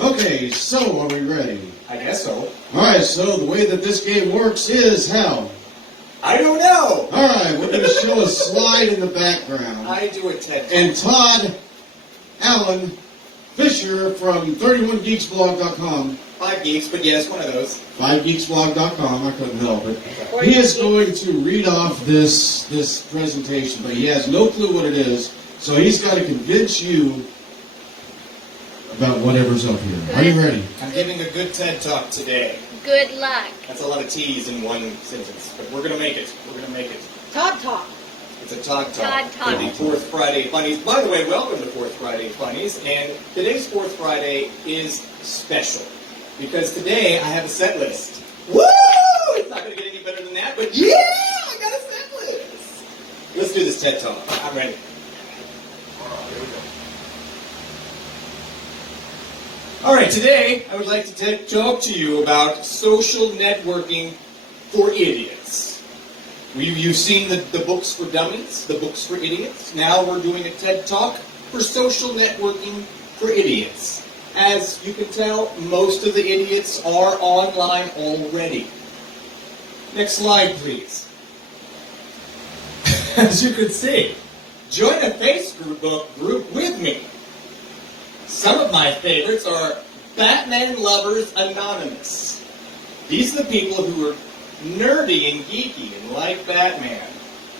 Okay, so are we ready? I guess so. Alright, so the way that this game works is how? I don't know. Alright, we're going to show a slide in the background. I do a TED Talk. And Todd Fischer from 31geeksblog.com. 5 geeks, but yes, one of those. 5geeksblog.com, I couldn't help it. He is going to read off this presentation, but he has no clue what it is, so he's got to convince you about whatever's up here. Are you ready? I'm giving a good TED Talk today. Good luck. That's a lot of T's in one sentence, but we're going to make it. We're going to make it. Todd Talk. It's a Todd Talk. Todd Talk. For the Fourth Friday Funnies. By the way, welcome to Fourth Friday Funnies. And today's Fourth Friday is special because today I have a set list. Woo! It's not going to get any better than that, but yeah, I got a set list. Let's do this TED Talk. I'm ready. All right, today I would like to talk to you about social networking for idiots. You've seen the books for dummies, the books for idiots. Now we're doing a TED Talk for social networking for idiots. As you can tell, most of the idiots are online already. Next slide, please. As you can see, join a Facebook group with me. Some of my favorites are Batman Lovers Anonymous. These are the people who are nerdy and geeky and like Batman.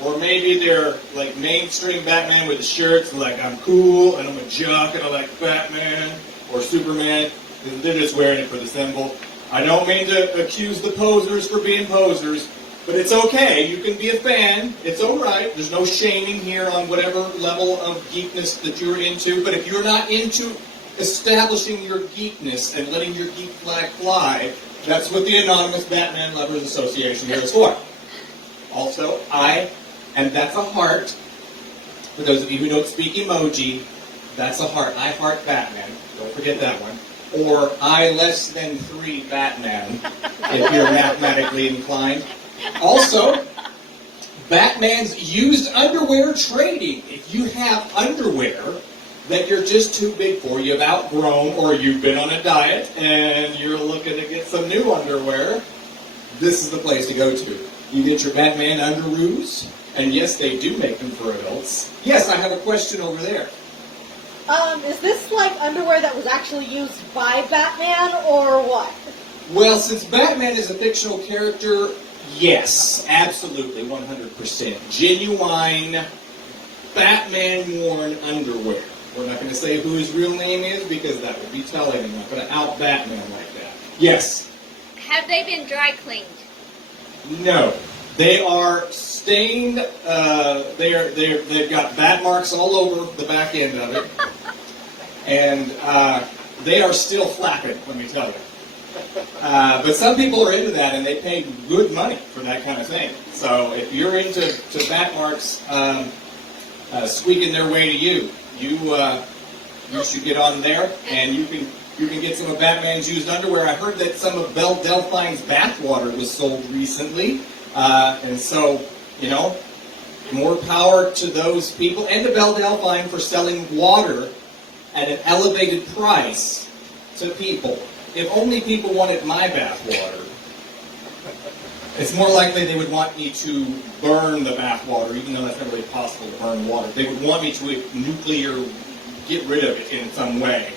Or maybe they're like mainstream Batman with the shirts, like I'm cool and I'm a jock and I like Batman. Or Superman. They're just wearing it for the symbol. I don't mean to accuse the posers for being posers, but it's okay. You can be a fan. It's alright. There's no shaming here on whatever level of geekness that you're into. But if you're not into establishing your geekness and letting your geek flag fly, that's what the Anonymous Batman Lovers Association here is for. Also, and that's a heart. For those of you who don't speak emoji, that's a heart. I heart Batman. Don't forget that one. Or I less than 3 Batman, if you're mathematically inclined. Also, Batman's used underwear trading. If you have underwear that you're just too big for, you've outgrown, or you've been on a diet and you're looking to get some new underwear, this is the place to go to. You get your Batman underoos, and yes, they do make them for adults. Yes, I have a question over there. Is this like underwear that was actually used by Batman, or what? Well, since Batman is a fictional character, yes, absolutely, 100%. Genuine Batman-worn underwear. We're not going to say who his real name is because that would be telling. I'm not going to out Batman like that. Yes? Have they been dry cleaned? No. They are stained. They've got bat marks all over the back end of it. And they are still flapping, let me tell you. But some people are into that, and they pay good money for that kind of thing. So if you're into bat marks squeaking their way to you, you should get on there, and you can get some of Batman's used underwear. I heard that some of Belle Delphine's bathwater was sold recently, and so, you know, more power to those people, and to Belle Delphine for selling water at an elevated price to people. If only people wanted my bathwater, it's more likely they would want me to burn the bathwater, even though that's not really possible to burn water. They would want me to nuclear get rid of it in some way.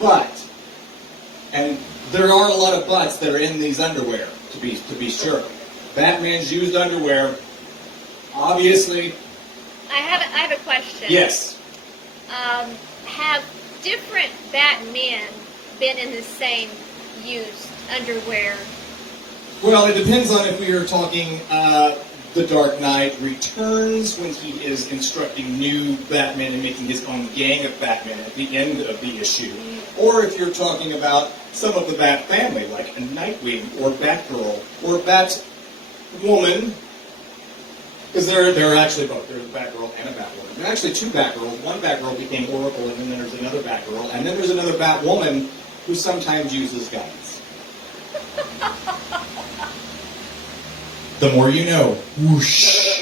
But, and there are a lot of buts that are in these underwear, to be sure. Batman's used underwear, obviously. I have a question. Yes. Have different Batmen been in the same used underwear? Well, it depends on if we are talking The Dark Knight Returns, when he is instructing new Batman and making his own gang of Batman at the end of the issue. Or if you're talking about some of the Bat family, like a Nightwing, or Batgirl, or Batwoman. Because there are actually both. There's a Batgirl and a Batwoman. There are actually 2 Batgirls. One Batgirl became Oracle, and then there's another Batgirl. And then there's another Batwoman who sometimes uses guns. The more you know. Whoosh.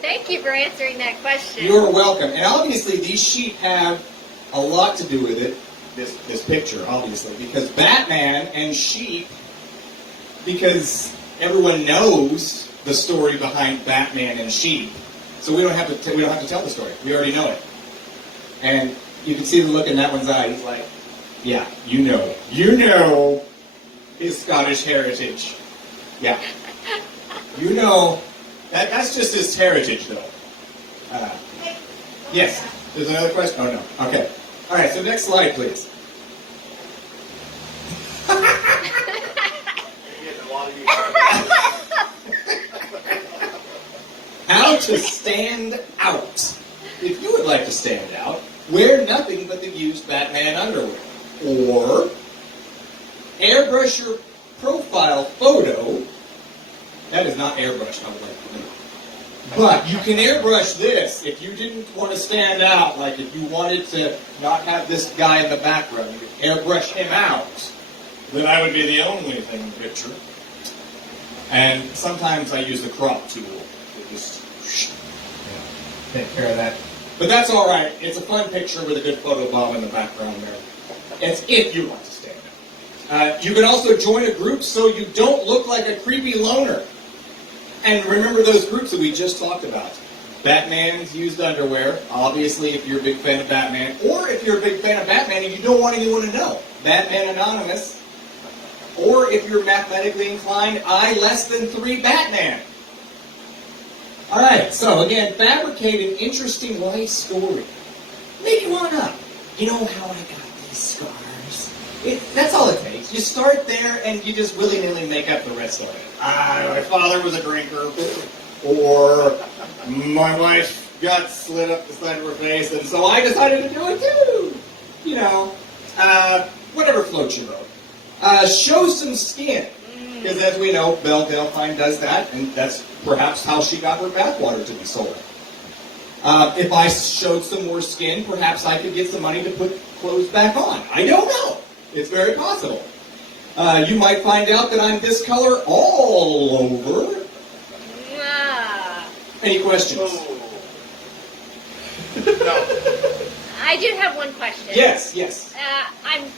Thank you for answering that question. You're welcome. And obviously these sheep have a lot to do with it. this picture, obviously, because Batman and sheep, because everyone knows the story behind Batman and sheep, so we don't have to tell the story. We already know it. And you can see the look in that one's eye. He's like, yeah, you know his Scottish heritage. Yeah. You know, that's just his heritage, though. Yes. There's another question? Oh, no. Okay. All right, so next slide, please. How to stand out. If you would like to stand out, wear nothing but the used Batman underwear. Or airbrush your profile photo. That is not airbrushed, I would like to know. But you can airbrush this if you didn't want to stand out, like if you wanted to not have this guy in the background, you could airbrush him out. Then I would be the only thing in the picture. And sometimes I use the crop tool to just take care of that. But that's all right. It's a fun picture with a good photo bomb in the background there. It's if you want to stand out. You can also join a group so you don't look like a creepy loner. And remember those groups that we just talked about. Batman's used underwear, obviously if you're a big fan of Batman, or if you're a big fan of Batman and you don't want anyone to know. Batman Anonymous. Or if you're mathematically inclined, I less than 3 Batman. Alright, so again, fabricate an interesting life story. Make one up. You know how I got these scars? That's all it takes. You start there and you just willy-nilly make up the rest of it. My father was a drinker, or my wife got slit up the side of her face, and so I decided to do it too. You know, whatever floats your boat. Show some skin, because as we know, Belle Delphine does that, and that's perhaps how she got her bathwater to be sold. If I showed some more skin, perhaps I could get some money to put clothes back on. I don't know. It's very possible. You might find out that I'm this color all over. Any questions? No. I do have one question. Yes. I'm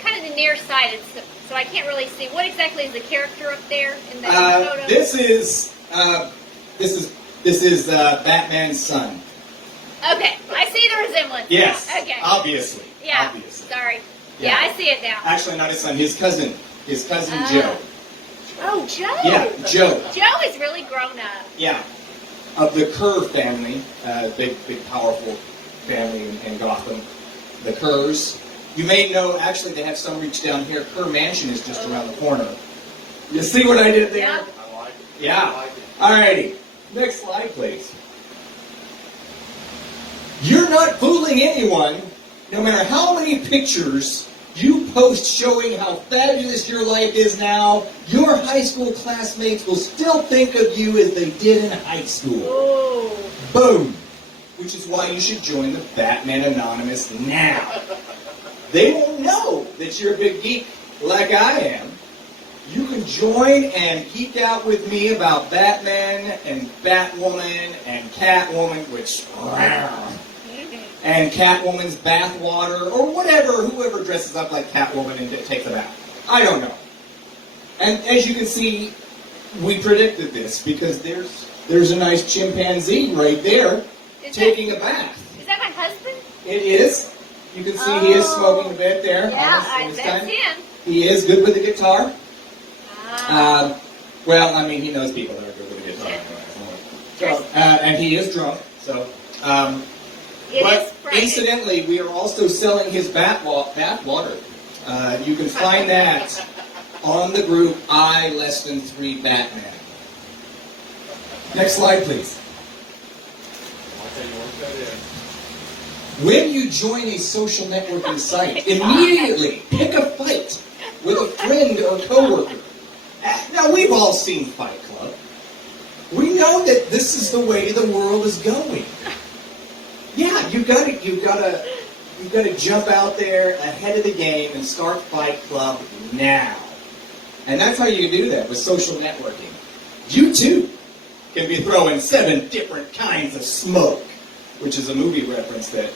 kind of the nearsighted, so I can't really see. What exactly is the character up there in the photo? This is Batman's son. Okay, I see the resemblance. Yes. Okay. Obviously. Yeah. Obviously. Sorry. Yeah, I see it now. Actually, not his son. His cousin. His cousin Joe. Oh, Joe. Yeah, Joe. Joe is really grown up. Yeah. Of the Kerr family, big, powerful family in Gotham. The Kerrs. You may know, actually, they have some reach down here. Kerr Mansion is just around the corner. You see what I did there? Yeah. I like it. Yeah. I like it. Alrighty. Next slide, please. You're not fooling anyone, no matter how many pictures you post showing how fabulous your life is now. Your high school classmates will still think of you as they did in high school. Oh. Boom. Which is why you should join the Batman Anonymous now. They won't know that you're a big geek like I am. You can join and geek out with me about Batman and Batwoman and Catwoman, which... and Catwoman's bathwater, or whatever, whoever dresses up like Catwoman and takes a bath. I don't know. And as you can see, we predicted this, because there's a nice chimpanzee right there taking a bath. Is that my husband? It is. You can see he is smoking a bit there. Yeah, that's him. He is good with the guitar. Well, I mean, he knows people that are good with the guitar. So, and he is drunk, so... But incidentally, we are also selling his bath water. You can find that on the group I less than 3 Batman. Next slide, please. When you join a social networking site, immediately pick a fight with a friend or coworker. Now, we've all seen Fight Club. We know that this is the way the world is going. Yeah, you've got to jump out there ahead of the game and start Fight Club now. And that's how you do that with social networking. You too can be throwing 7 different kinds of smoke, which is a movie reference that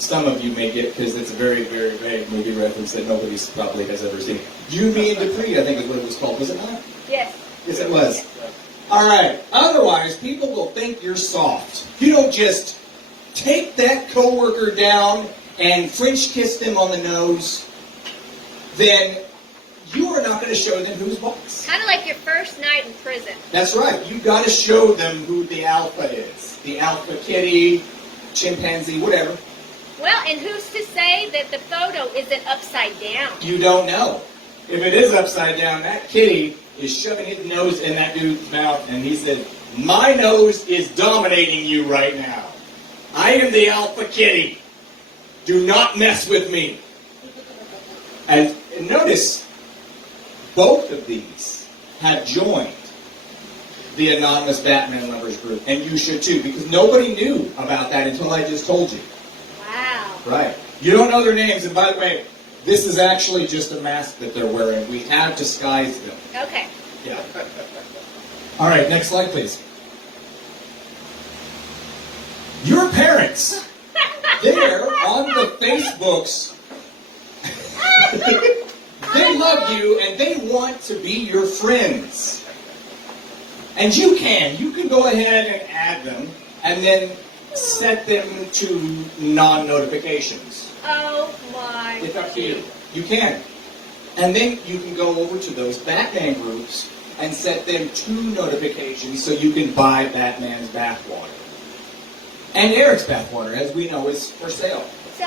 some of you may get because it's a very, very vague movie reference that nobody probably has ever seen. You, Me, and Dupree, I think is what it was called. Was it not? Yes. Yes, it was. All right. Otherwise, people will think you're soft. You don't just take that coworker down and French kiss them on the nose, then you are not going to show them who's boss. Kind of like your first night in prison. That's right. You got to show them who the alpha is. The alpha kitty, chimpanzee, whatever. Well, and who's to say that the photo isn't upside down? You don't know. If it is upside down, that kitty is shoving his nose in that dude's mouth, and he said, "My nose is dominating you right now. I am the alpha kitty. Do not mess with me." And notice, both of these have joined the Anonymous Batman Lovers group, and you should too, because nobody knew about that until I just told you. Wow. Right. You don't know their names, and by the way, this is actually just a mask that they're wearing. We have disguised them. Okay. Yeah. All right, next slide, please. Your parents, they're on the Facebooks. They love you, and they want to be your friends. And you can go ahead and add them, and then set them to non-notifications. Oh my. It's up to you. You can. And then you can go over to those Batman groups and set them to notifications so you can buy Batman's bathwater. And Eric's bathwater, as we know, is for sale. So,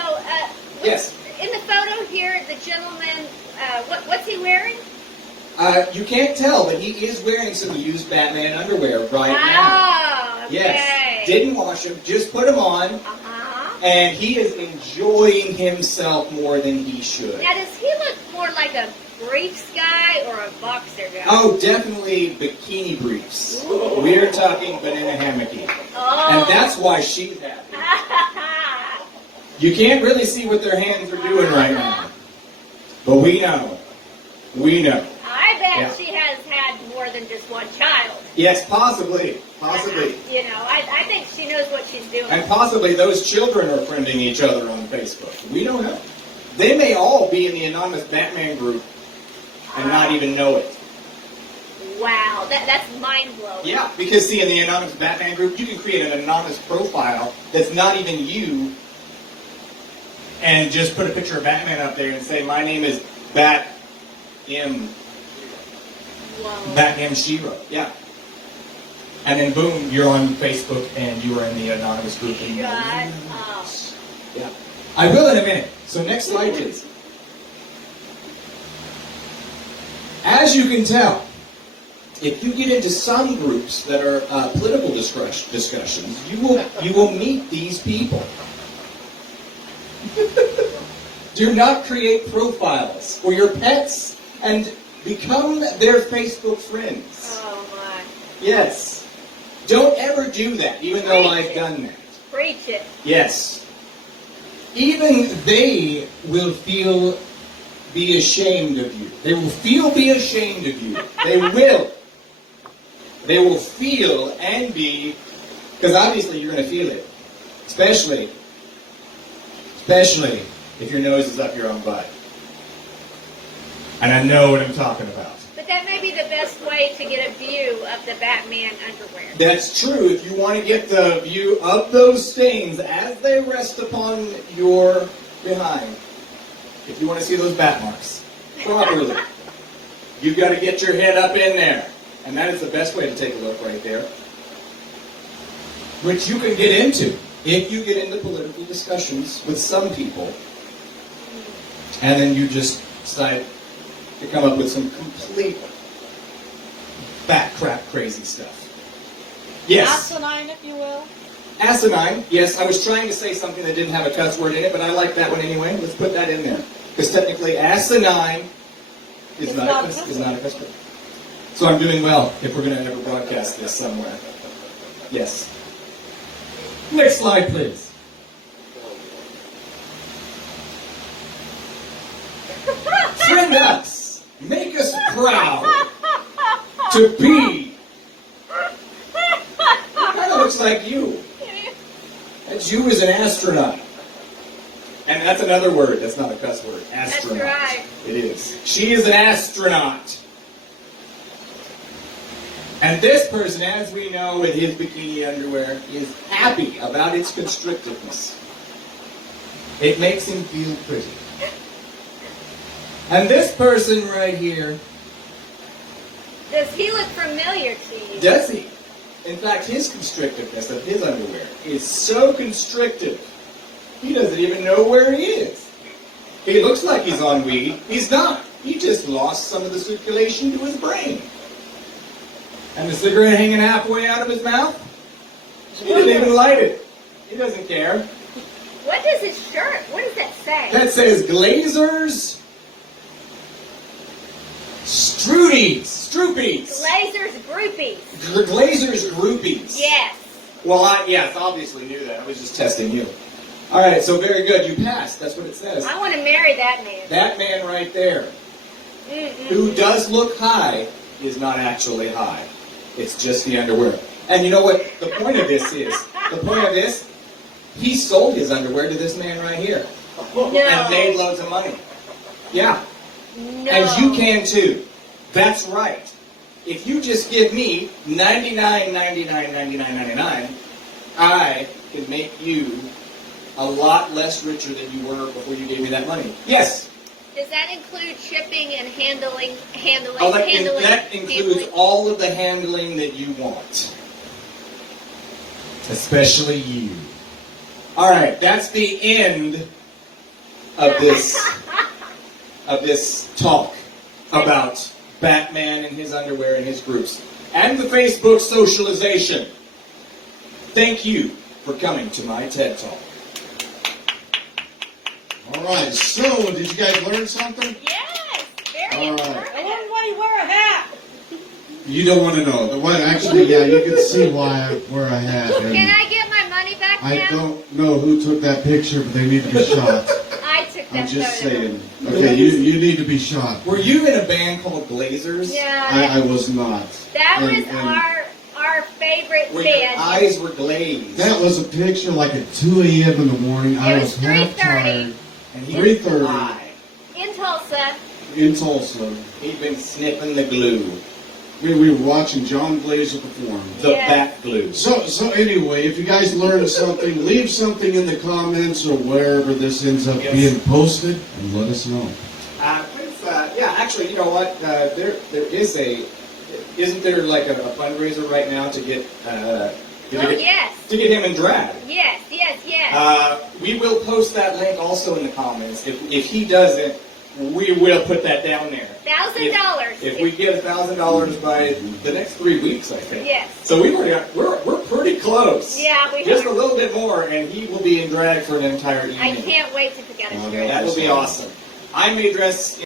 Yes. in the photo here, the gentleman, what's he wearing? You can't tell, but he is wearing some used Batman underwear right now. Oh, okay. Yes. Didn't wash them, just put them on, Uh-huh. and he is enjoying himself more than he should. Now, does he look more like a briefs guy or a boxer guy? Oh, definitely bikini briefs. Ooh. We're talking banana hammocky. Oh. And that's why she's happy. You can't really see what their hands are doing right now. But we know. We know. I bet Yeah. she has had more than just one child. Yes, possibly. Possibly. You know, I think she knows what she's doing. And possibly those children are friending each other on Facebook. We don't know. They may all be in the Anonymous Batman group and not even know it. Wow, that's mind-blowing. Yeah, because see, in the Anonymous Batman group, you can create an anonymous profile that's not even you and just put a picture of Batman up there and say, "My name is Bat M. Whoa. Bat M. Shiro." Yeah. And then boom, you're on Facebook and you are in the anonymous group. And Shut up. yeah. I will in a minute. So next slide, please. As you can tell, if you get into some groups that are political discussions, you will meet these people. Do not create profiles for your pets and become their Facebook friends. Oh my. Yes. Don't ever do that, even though I've done that. Preach it. Yes. Even they will be ashamed of you. They will be ashamed of you. They will. They will feel and be, because obviously you're going to feel it. Especially if your nose is up your own butt. And I know what I'm talking about. But that may be the best way to get a view of the Batman underwear. That's true. If you want to get the view of those stains as they rest upon your behind, if you want to see those bat marks properly, you've got to get your head up in there. And that is the best way to take a look right there. Which you can get into if you get into political discussions with some people. And then you just decide to come up with some complete bat crap crazy stuff. Yes. Asinine, if you will. Asinine. Yes, I was trying to say something that didn't have a cuss word in it, but I like that one anyway. Let's put that in there. Because technically asinine is not a cuss word. So I'm doing well if we're going to ever broadcast this somewhere. Yes. Next slide, please. Friend us. Make us proud to be. Kind of looks like you. That's you as an astronaut. that's another word. That's not a cuss word. Astronaut. That's right. It is. She is an astronaut. And this person, as we know with his bikini underwear, is happy about its constrictiveness. It makes him feel pretty. And this person right here, Does he look familiar to you? does he? In fact, his constrictiveness of his underwear is so constrictive, he doesn't even know where he is. He looks like he's on weed. He's not. He just lost some of the circulation to his brain. And the cigarette hanging halfway out of his mouth? He didn't even light it. He doesn't care. What does his shirt? What does that say? That says Glazers Stroopies. Glazers groupies. Glazers Groupies. Yes. Well, yes, obviously knew that. I was just testing you. All right, so very good. You passed. That's what it says. I want to marry that man. That man right there, who does look high, is not actually high. It's just the underwear. And you know what the point of this is? The point of this, he sold his underwear to this man right here. No. And made loads of money. Yeah. No. And you can too. That's right. If you just give me $99.99, I can make you a lot less richer than you were before you gave me that money. Yes. Does that include shipping and handling? Oh, that includes all of the handling that you want. Especially you. All right, that's the end of this talk about Batman and his underwear and his groups and the Facebook socialization. Thank you for coming to my TED Talk. All right, so did you guys learn something? Yes. Very All right. informative. I wonder why you wear a hat. You don't want to know. Actually, yeah, you can see why I wear a hat. And Can I get my money back now? I don't know who took that picture, but they need to be shot. I took that I'm just photo. saying. Okay, you need to be shot. Were you in a band called Glazers? Yeah. I was not. That And- was and our favorite Where your band. eyes were glazed. That was a picture like at 2 a.m. in the morning. I It was was half 3:30. tired. And he 3:30. was high. In Tulsa. In Tulsa. He'd been sniffing the glue. We were watching John Glazer perform. The Yeah. bat glue. So anyway, if you guys learned something, leave something in the comments or wherever this ends up Yes. being posted, and let us know. Yeah, actually, you know what? There is isn't there like a fundraiser right now to get Oh, yes. to get him in drag? Yes. We will post that link also in the comments. If he doesn't, we will put that down there. $1,000. If we get $1,000 by the next 3 weeks, I think. Yes. So we're pretty close. Yeah, we Just are. a little bit more, and he will be in drag for an entire evening. I can't wait to pick out his dress. That will be awesome. I may dress